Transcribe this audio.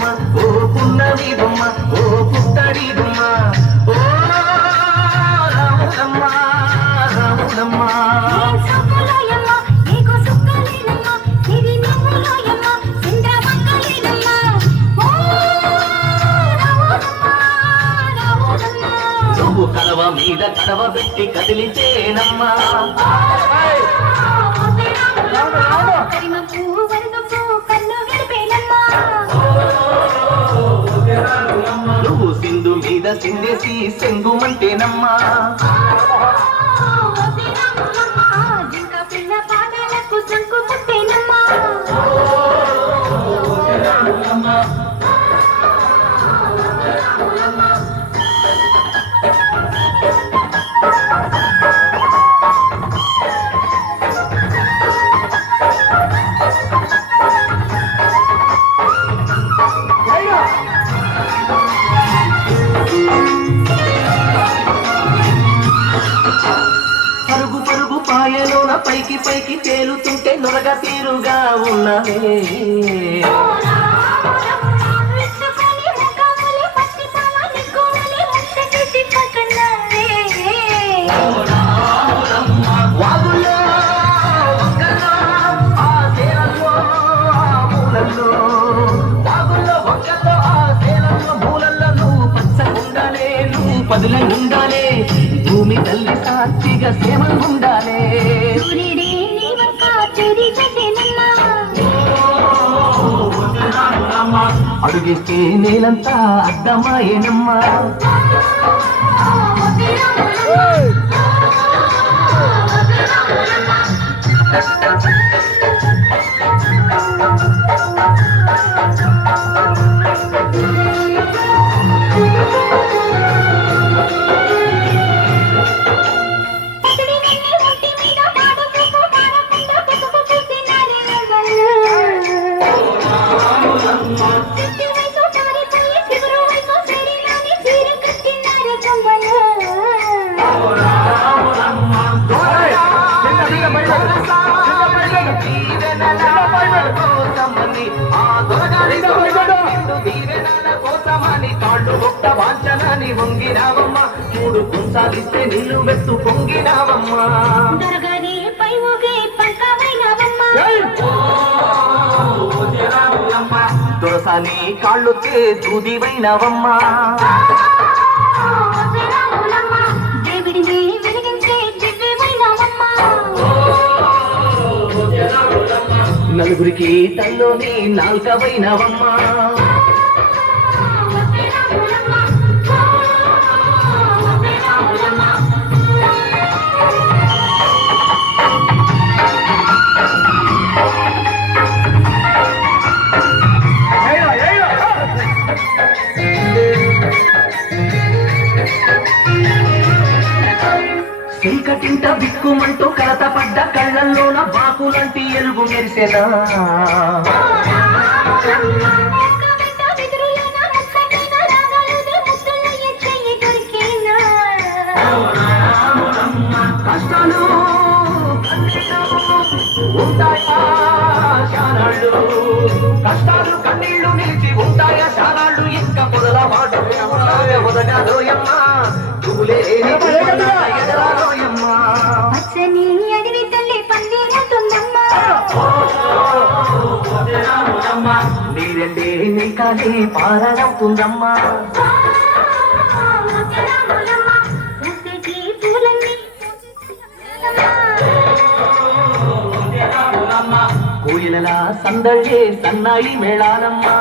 బొమ్మ ఓ పున్నమి బొమ్మ ఓ పుత్తడి బొమ్మ ఓ రాములమ్మ రాములమ్మ నువ్వు కడవ మీద కడవ పెట్టి కదిలితేనమ్మా నువ్వు సింధు మీద సిందేసి సెంగుమంటేనమ్మా పరుగు పరుగు పాయలోన పైకి పైకి తేలుతుంటే నొరగ తీరుగా ఉన్నవే వాగుల్లో ఒక్కల్లో ఆ సేలల్లో ఆ మూలల్లో వాగుల్లో ఒక్కల్లో ఆ సేలల్లో మూలల్లో నువ్వు పచ్చగుండాలే నువ్వు పదులంగుండాలే భూమి తల్లి సాక్షిగా సేవంగుండాలే అడుగేస్తే నేలంతా అద్దమాయేనమ్మా వాంచనాన్ని వంగినావమ్మా మూడు కొనసాగిస్తే నిన్ను వెత్తు పొంగినావమ్మా దొరసాని కాళ్ళొచ్చే దూదివైనవమ్మా నలుగురికి తల్లోని నాల్కవైనవమ్మా చీకటింట బిక్కుమంటూ కలత పడ్డ కళ్ళల్లోన బాకులంటి ఎలుగు మెరిసెనా కష్టాలు ఉంటాయా శానాళ్ళు కష్టాలు కన్నీళ్లు నిలిచి ఉంటాయా శానాళ్ళు ఇంకా పొదల మాట వదగాలోయమ్మా నీరండే నీ కాలే పారవుతుందమ్మా కోయిలలా సందడే సన్నాయి మేళాలమ్మా